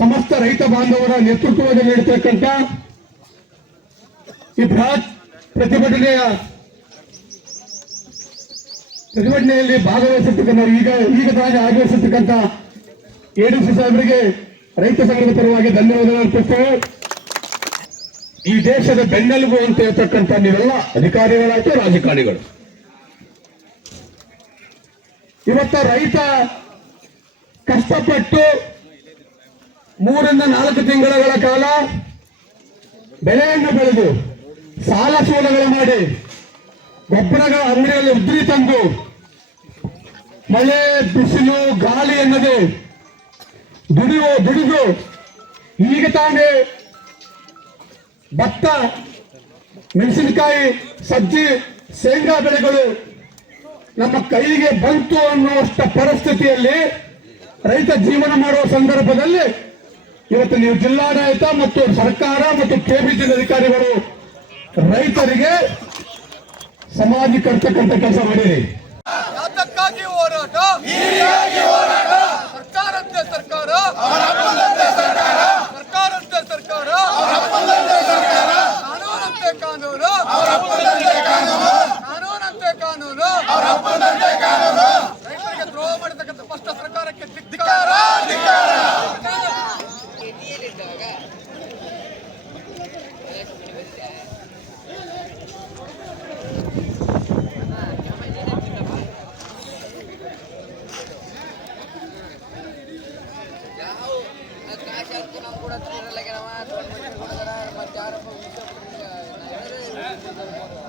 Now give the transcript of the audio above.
ಸಮಸ್ತ ರೈತ ಬಾಂಧವರ ನೇತೃತ್ವದಲ್ಲಿ ನೀಡತಕ್ಕಂಥ ಈ ಬೃಹತ್ ಪ್ರತಿಭಟನೆಯ ಪ್ರತಿಭಟನೆಯಲ್ಲಿ ಭಾಗವಹಿಸಿರ್ತಕ್ಕಂಥ ಈಗ ಈಗ ತಾನೇ ಆಗಮಿಸಿರ್ತಕ್ಕಂಥ ಎಡಿಸಿ ಸಾಹೇಬರಿಗೆ ರೈತ ಸಂಘದ ಪರವಾಗಿ ಧನ್ಯವಾದಗಳು ಅರ್ಪಿಸ್ತೇವೆ. ಈ ದೇಶದ ಬೆನ್ನೆಲುಬು ಅಂತ ಹೇಳ್ತಕ್ಕಂಥ ನೀವೆಲ್ಲ ಅಧಿಕಾರಿಗಳಾಯ್ತು, ರಾಜಕಾರಣಿಗಳು. ಇವತ್ತ ರೈತ ಕಷ್ಟಪಟ್ಟು ಮೂರರಿಂದ ನಾಲ್ಕು ತಿಂಗಳ ಕಾಲ ಬೆಳೆಯನ್ನು ಬೆಳೆದು ಸಾಲ ಸೂಲಗಳು ಮಾಡಿ ಗೊಬ್ಬರಗಳ ಅಂಗಡಿಯಲ್ಲಿ ಉದ್ರಿ ತಂದು ಮಳೆ, ಬಿಸಿಲು, ಗಾಳಿ ಎನ್ನದೆ ದುಡಿಯೋ ದುಡಿದು ಈಗ ತಾನೇ ಭತ್ತ, ಮೆಣಸಿನಕಾಯಿ, ಸಜ್ಜಿ, ಶೇಂಗಾ ಬೆಳೆಗಳು ನಮ್ಮ ಕೈಗೆ ಬಂತು ಅನ್ನುವಷ್ಟ ಪರಿಸ್ಥಿತಿಯಲ್ಲಿ ರೈತ ಜೀವನ ಮಾಡುವ ಸಂದರ್ಭದಲ್ಲಿ ಇವತ್ತು ನೀವು ಜಿಲ್ಲಾಡಳಿತ ಮತ್ತು ಸರ್ಕಾರ ಮತ್ತು ಕೆಬಿಸಿ ಅಧಿಕಾರಿಗಳು ರೈತರಿಗೆ ಸಮಾಜಕ್ಕೆ ಇರ್ತಕ್ಕಂಥ ಕೆಲಸ ಮಾಡಿರಿ. ಯಾತಕ್ಕಾಗಿ ಹೋರಾಟ? ಸರ್ಕಾರಂತೆ ಸರ್ಕಾರ? ಸರ್ಕಾರಂತೆ ಸರ್ಕಾರ? ಕಾನೂನಂತೆ ಕಾನೂನು? ಕಾನೂನಂತೆ ಕಾನೂನು? Gracias.